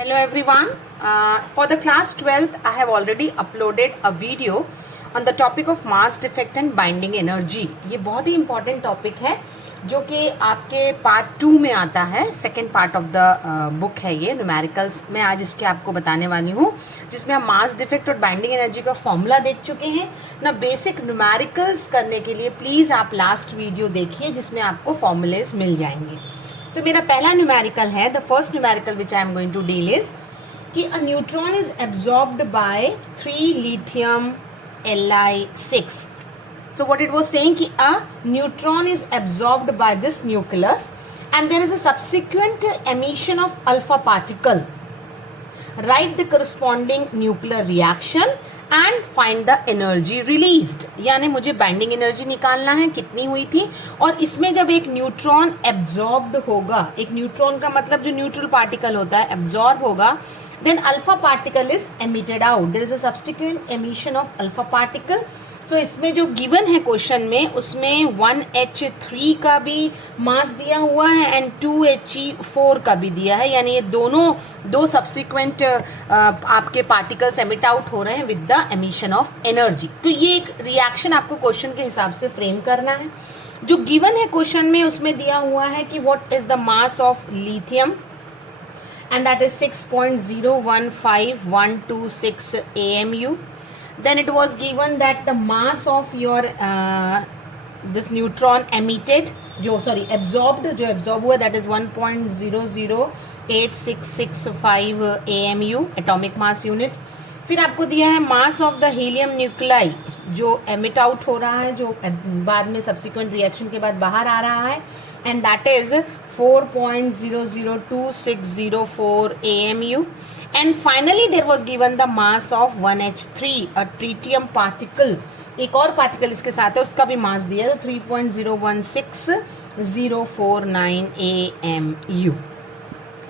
Hello everyone. For the class 12th, I have already uploaded a video on the topic of mass defect and binding energy. ये बहुत ही important topic है जो कि आपके part 2 में आता है. Second part of the book है ये न्यूमेरिकल्स में. आज इसके आपको बताने वाली हूँ जिसमें हम मास डिफेक्ट और बाइंडिंग एनर्जी का फॉर्मूला देख चुके हैं ना. बेसिक न्यूमेरिकल्स करने के लिए प्लीज़ आप लास्ट वीडियो देखिए जिसमें आपको फॉर्मूलेज मिल जाएंगे. तो मेरा पहला न्यूमेरिकल है, the first numerical which I am going to deal is कि a neutron is absorbed by 3 lithium Li6. So what it was saying कि a neutron is absorbed by this nucleus and there is a subsequent emission of alpha particle. Write the corresponding nuclear reaction and find the energy released. यानी मुझे binding energy निकालना है कितनी हुई थी. और इसमें जब एक न्यूट्रॉन एब्जॉर्ब्ड होगा, एक न्यूट्रॉन का मतलब जो न्यूट्रल पार्टिकल होता है एब्जॉर्ब होगा, then alpha particle is emitted out. There is a subsequent emission of alpha particle. So इसमें जो गिवन है क्वेश्चन में उसमें 1H3 का भी मास दिया हुआ है एंड 2He4 का भी दिया है. यानी ये दो सब्सिक्वेंट आपके पार्टिकल्स एमिट आउट हो रहे हैं with the emission of energy. तो ये एक रिएक्शन आपको क्वेश्चन के हिसाब से फ्रेम करना है. जो गिवन है क्वेश्चन में उसमें दिया हुआ है कि what is the mass of lithium and that is 6.015126 AMU. Then it was given that the mass of your this neutron emitted जो absorbed हुआ that is 1.008665 AMU atomic mass unit. फिर आपको दिया है mass of the helium nuclei जो emit out हो रहा है, जो बाद में सब्सिक्वेंट रिएक्शन के बाद बाहर आ रहा है, and that is 4.002604 AMU. And finally there was given the mass of 1H3 a tritium particle. एक और पार्टिकल इसके साथ है, उसका भी मास दिया है 3.016049 AMU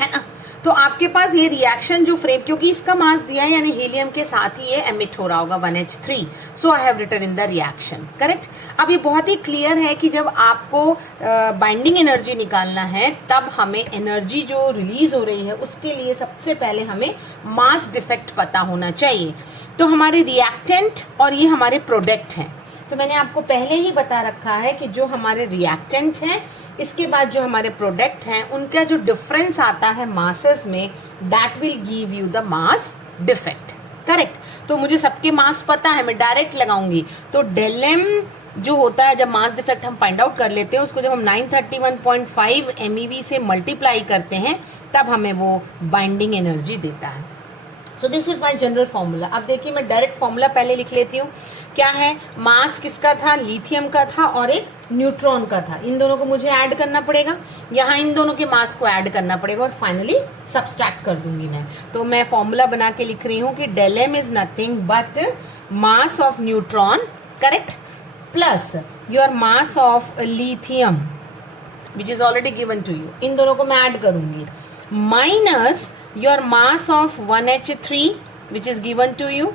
है ना. तो आपके पास ये रिएक्शन जो फ्रेम, क्योंकि इसका मास दिया है यानी हीलियम के साथ ही ये एमिट हो रहा होगा 1H3. So I have written in the reaction. Correct. अब ये बहुत ही क्लियर है कि जब आपको बाइंडिंग एनर्जी निकालना है तब हमें एनर्जी जो रिलीज हो रही है उसके लिए सबसे पहले हमें मास डिफेक्ट पता होना चाहिए. तो हमारे रिएक्टेंट और ये हमारे प्रोडक्ट हैं. तो मैंने आपको पहले ही बता रखा है कि जो हमारे रिएक्टेंट हैं इसके बाद जो हमारे प्रोडक्ट हैं उनका जो डिफरेंस आता है मासेस में, that will give you the mass defect. Correct. तो मुझे सबके मास पता है, मैं डायरेक्ट लगाऊंगी. तो डेल एम जो होता है जब मास डिफेक्ट हम फाइंड आउट कर लेते हैं उसको जब हम 931.5 MeV से मल्टीप्लाई करते हैं तब हमें वो बाइंडिंग एनर्जी देता है. So this is my general formula. अब देखिए मैं डायरेक्ट फॉर्मूला पहले लिख लेती हूँ. क्या है? मास किसका था? लिथियम का था और एक न्यूट्रॉन का था. इन दोनों को मुझे ऐड करना पड़ेगा, यहाँ इन दोनों के मास को ऐड करना पड़ेगा और फाइनली सब्सट्रैक्ट कर दूंगी मैं. तो मैं फॉर्मूला बना के लिख रही हूँ कि del m is nothing but mass of neutron, correct, plus your mass of lithium which is already given to you. इन दोनों को मैं ऐड करूंगी, minus your mass of 1H3 which is given to you,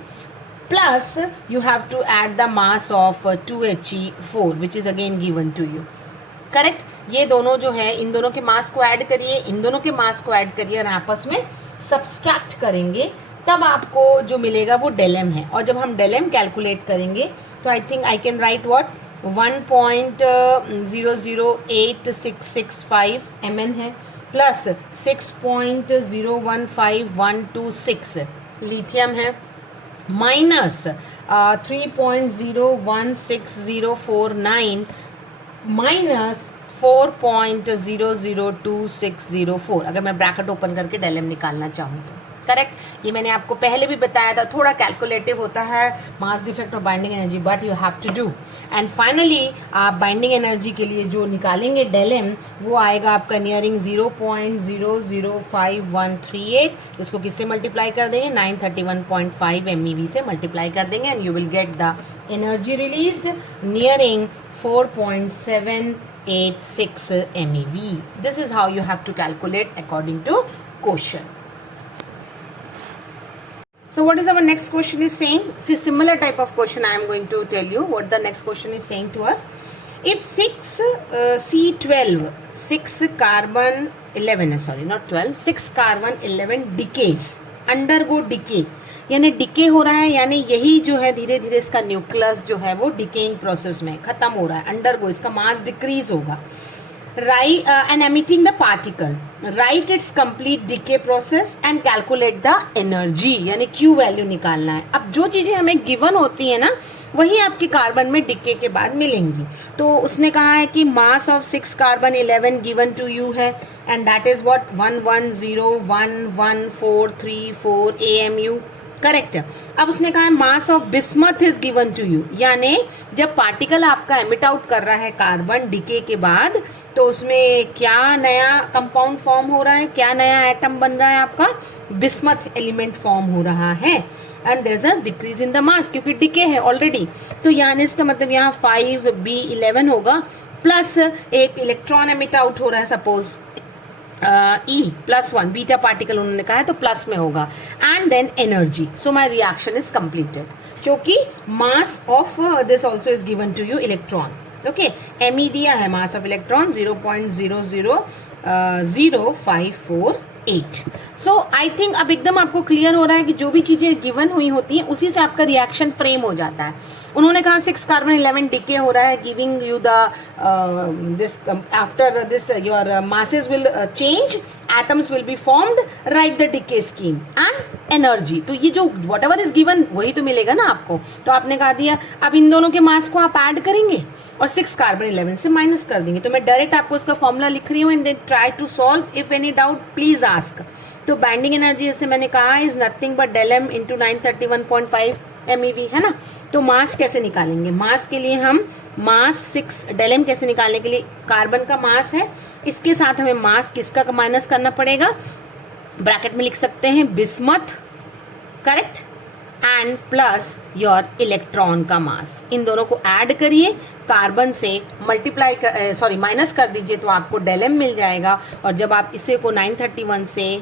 plus you have to add the mass of 2He4 which is again given to you. Correct. ये दोनों जो है इन दोनों के मास को ऐड करिए, इन दोनों के मास को ऐड करिए और आपस में सब्सट्रैक्ट करेंगे तब आपको जो मिलेगा वो डेल एम है. और जब हम डेल एम कैलकुलेट करेंगे तो I think I can write what 1.008665 Mn है प्लस 6.015126 लिथियम है माइनस 3.016049 माइनस 4.002604 अगर मैं ब्रैकेट ओपन करके डेल एम निकालना चाहूँ तो. करेक्ट. ये मैंने आपको पहले भी बताया था, थोड़ा कैलकुलेटिव होता है मास डिफेक्ट और binding energy, but you have to do. And finally आप बाइंडिंग एनर्जी के लिए जो निकालेंगे डेल एम वो आएगा आपका नियरिंग 0.005138. इसको किससे मल्टीप्लाई कर देंगे? 931.5 MeV से मल्टीप्लाई कर देंगे and you will get the energy released nearing 4.786 MeV. This is how you have to calculate according to question. So what is our next question is saying? See, similar type of question I am going to tell you what the next question is saying to us. If 6C12, 6 carbon 11 है, sorry not 12, 6 carbon 11 decays, undergo decay, यानी decay हो रहा है, यानी यही जो है धीरे धीरे इसका न्यूक्लियस जो है वो डिकेइंग प्रोसेस में खत्म हो रहा है, अंडरगो, इसका मास डिक्रीज होगा. And emitting the particle, write its complete decay process and calculate the energy, यानी Q वैल्यू निकालना है. अब जो चीज़ें हमें गिवन होती है ना वही आपके कार्बन में डिके के बाद मिलेंगी. तो उसने कहा है कि mass of 6 carbon 11 given to you है and that is what 1101143 AMU. Correct. अब उसने कहा है mass of bismuth is given to you, यानी जब पार्टिकल आपका एमिट आउट कर रहा है कार्बन डिके के बाद तो उसमें क्या नया कंपाउंड फॉर्म हो रहा है, क्या नया एटम बन रहा है, आपका बिस्मथ एलिमेंट फॉर्म हो रहा है and there is a decrease in the mass क्योंकि डिके है ऑलरेडी. तो यानी इसका मतलब यहाँ 5B11 होगा प्लस एक इलेक्ट्रॉन एमिट आउट हो रहा है सपोज +1 बीटा पार्टिकल उन्होंने कहा है तो प्लस में होगा and then energy. So my reaction is completed क्योंकि mass of this also is given to you electron. Okay, m e दिया है mass of electron 0.000548. So I think अब एकदम आपको क्लियर हो रहा है कि जो भी चीज़ें गिवन हुई होती हैं उसी से आपका रिएक्शन फ्रेम हो जाता है. उन्होंने कहा 6 कार्बन 11 डिके हो रहा है giving you the this after this your masses will change, atoms will be formed, right the decay scheme and energy. तो ये जो वट एवर इज गिवन वही तो मिलेगा ना आपको. तो आपने कहा दिया अब इन दोनों के मास को आप ऐड करेंगे और 6 कार्बन 11 से माइनस कर देंगे. तो मैं डायरेक्ट आपको इसका फॉर्मूला लिख रही हूँ and then try to solve. If any doubt please ask. तो बाइंडिंग एनर्जी जैसे मैंने कहा is nothing but del m into 931.5 MeV है ना. तो मास कैसे निकालेंगे, मास के लिए हम मास 6 del m कैसे निकालने के लिए कार्बन का मास है, इसके साथ हमें मास किसका माइनस करना पड़ेगा, ब्रैकेट में लिख सकते हैं bismuth, correct, and plus your electron का मास. इन दोनों को ऐड करिए, कार्बन से मल्टीप्लाई माइनस कर दीजिए तो आपको del m मिल जाएगा. और जब आप इसे को 931 से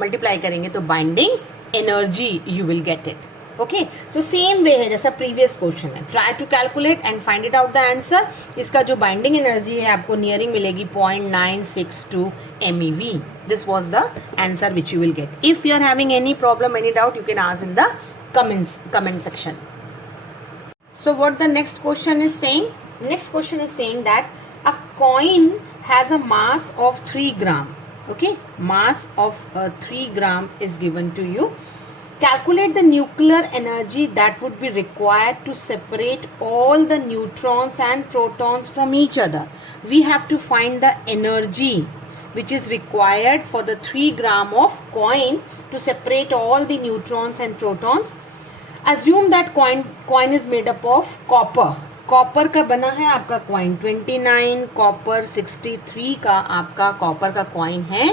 मल्टीप्लाई करेंगे तो binding energy you will get it. Okay, so same way है जैसा प्रीवियस क्वेश्चन है. Try to calculate and find it out the answer. इसका जो बाइंडिंग एनर्जी है आपको नियरिंग मिलेगी 0.962 MeV. This was the answer which you will get. If you are having any problem any doubt you can ask in the comment section. So what the next question is saying? Next question is saying that a coin has a mass of 3 gram. Okay, mass of 3 gram is given to you. Calculate the nuclear energy that would be required to separate all the neutrons and protons from each other. We have to find the energy which is required for the 3 gram of coin to separate all the neutrons and protons. Assume that coin is made up of copper. Copper का बना है आपका coin 29, copper 63 का आपका copper का coin है.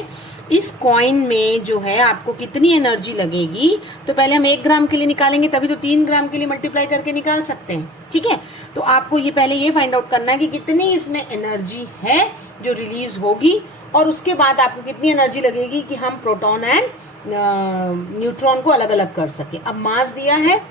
इस coin में जो है आपको कितनी एनर्जी लगेगी, तो पहले हम 1 ग्राम के लिए निकालेंगे तभी तो 3 ग्राम के लिए मल्टीप्लाई करके निकाल सकते हैं. ठीक है, तो आपको ये पहले ये फाइंड आउट करना है कि कितनी इसमें एनर्जी है जो रिलीज होगी और उसके बाद आपको कितनी एनर्जी लगेगी कि हम प्रोटॉन एंड न्यूट्रॉन को अलग अलग कर सके. अब मास दिया है,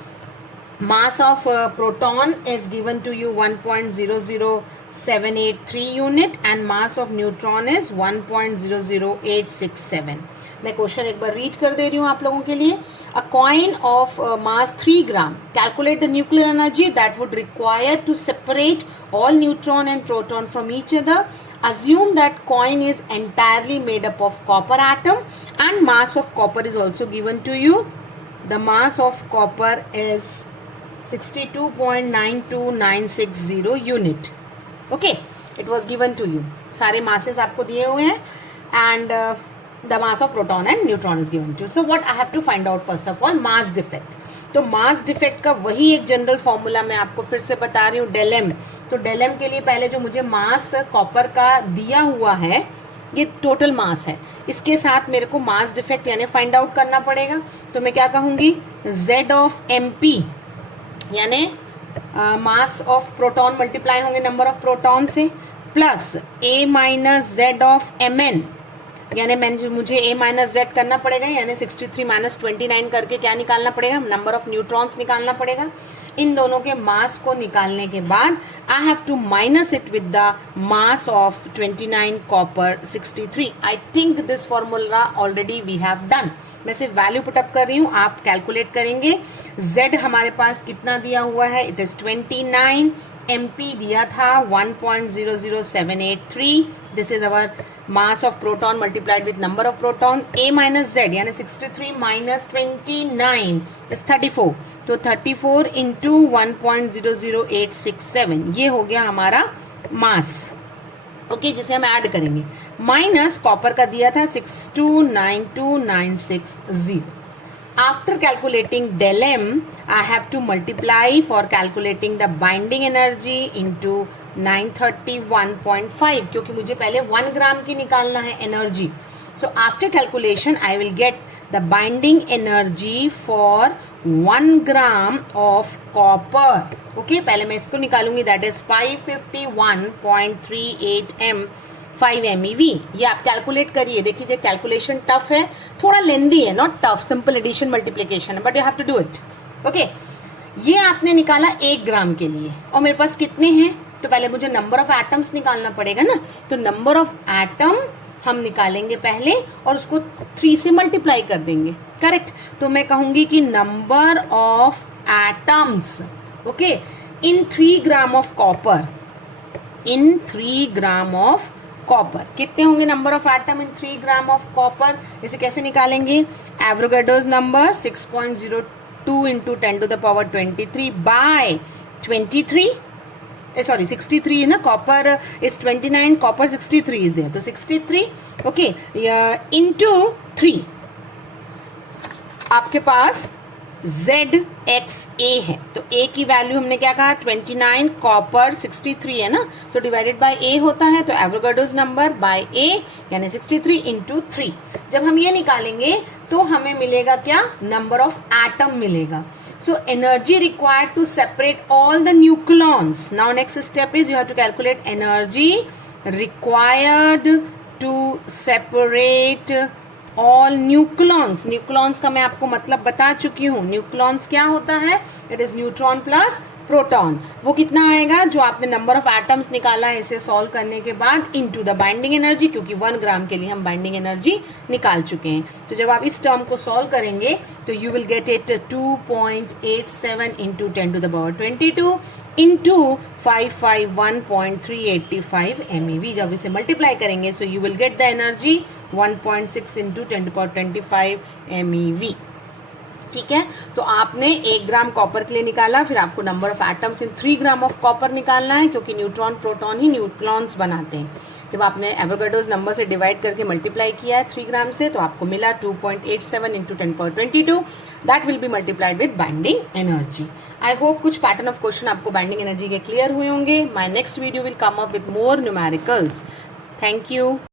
mass of proton is given to you 1.00783 unit and mass of neutron is 1.00867. मैं क्वेश्चन एक बार रीड कर दे रही हूँ आप लोगों के लिए. A coin of mass 3 gram. Calculate the nuclear energy that would require to separate all neutron and proton from each other. Assume that coin is entirely made up of copper atom and mass of copper is also given to you. The mass of copper is 62.92960 unit. Okay, it was given to you. सारे masses आपको दिए हुए हैं and the mass of proton and neutron is given to you. So what I have to find out first of all, mass defect. तो mass defect का वही एक general formula मैं आपको फिर से बता रही हूँ, del m. तो del m के लिए पहले जो मुझे मास कॉपर का दिया हुआ है ये टोटल मास है, इसके साथ मेरे को मास डिफेक्ट यानी फाइंड आउट करना पड़ेगा. तो मैं क्या कहूँगी, Z ऑफ MP यानी मास ऑफ प्रोटॉन मल्टीप्लाई होंगे नंबर ऑफ प्रोटॉन से plus A minus Z of Mn यानी मुझे A माइनस जेड करना पड़ेगा, यानी 63 माइनस 29 करके क्या निकालना पड़ेगा, नंबर ऑफ न्यूट्रॉन्स निकालना पड़ेगा। इन दोनों के मास को निकालने के बाद I have to minus it with the mass of 29 copper 63। I think this formula already we have done. मैं सिर्फ वैल्यू पुटअप कर रही हूँ, आप कैलकुलेट करेंगे। Z हमारे पास कितना दिया हुआ है, इट इज़ 29, MP दिया था 1.00783। This is our mass of proton multiplied with number of proton. A minus Z यानी 63 माइनस 29 इज 34, तो 34 इंटू 1.00867 ये हो गया हमारा मास, ओके, जिसे हम ऐड करेंगे। माइनस कॉपर का दिया था 6292960। After calculating del M, I have to multiply for calculating the binding energy into 931.5, क्योंकि मुझे पहले 1 ग्राम की निकालना है energy. So after calculation, I will get the binding energy for 1 gram of copper. Okay, पहले मैं इसको निकालूंगी, that is 551.38 m 5 MeV। ये आप कैलकुलेट करिए, देखिए कैलकुलेशन टफ है, थोड़ा लेंदी है, not tough, simple addition multiplication है, but you have to do it. Okay, ये आपने निकाला 1 ग्राम के लिए, और मेरे पास कितने हैं, तो पहले मुझे नंबर ऑफ एटम्स निकालना पड़ेगा ना, तो नंबर ऑफ एटम हम निकालेंगे पहले और उसको 3 से मल्टीप्लाई कर देंगे, करेक्ट। तो मैं कहूंगी कि number of atoms, okay, in 3 gram of copper, in 3 gram of copper कितने होंगे number of atom in 3 gram of copper. इसे कैसे निकालेंगे, Avogadro's number 6.02 into 10 to the power 23 by 23, sorry 63 है ना, copper is 29, copper 63 is there, तो 63, okay, into 3। आपके पास ZXA है, तो A की वैल्यू हमने क्या कहा, 29, कॉपर 63 है ना, तो डिवाइडेड बाय A होता है, तो एवोगाड्रोस नंबर बाय A यानी 63 इंटू 3। जब हम ये निकालेंगे तो हमें मिलेगा क्या, नंबर ऑफ एटम मिलेगा। So energy required to separate all the nucleons. Now next step is you have to calculate energy required to separate all nucleons. Nucleons का मैं आपको मतलब बता चुकी हूँ, न्यूक्लॉन्स क्या होता है, it is neutron plus proton. वो कितना आएगा जो आपने नंबर ऑफ एटम्स निकाला है इसे सॉल्व करने के बाद, इनटू द बाइंडिंग एनर्जी, क्योंकि 1 ग्राम के लिए हम बाइंडिंग एनर्जी निकाल चुके हैं। तो जब आप इस टर्म को सॉल्व करेंगे तो you will get it 2.87 into 10 to the power 22 into 551.385 MeV। जब इसे मल्टीप्लाई करेंगे so you will get the energy 1.6 into 10 to power 25 MeV। ठीक है, तो आपने 1 ग्राम कॉपर के लिए निकाला, फिर आपको number of atoms in 3 gram of copper निकालना है, क्योंकि न्यूट्रॉन प्रोटॉन ही न्यूक्लॉन्स बनाते हैं। जब आपने एवोगाड्रोस नंबर से डिवाइड करके मल्टीप्लाई किया है 3 ग्राम से, तो आपको मिला 2.87 into 10 power 22। That will be multiplied with binding energy. I hope कुछ पैटर्न ऑफ क्वेश्चन आपको बाइंडिंग एनर्जी के क्लियर हुए होंगे। My next video will come up with more numericals. Thank you.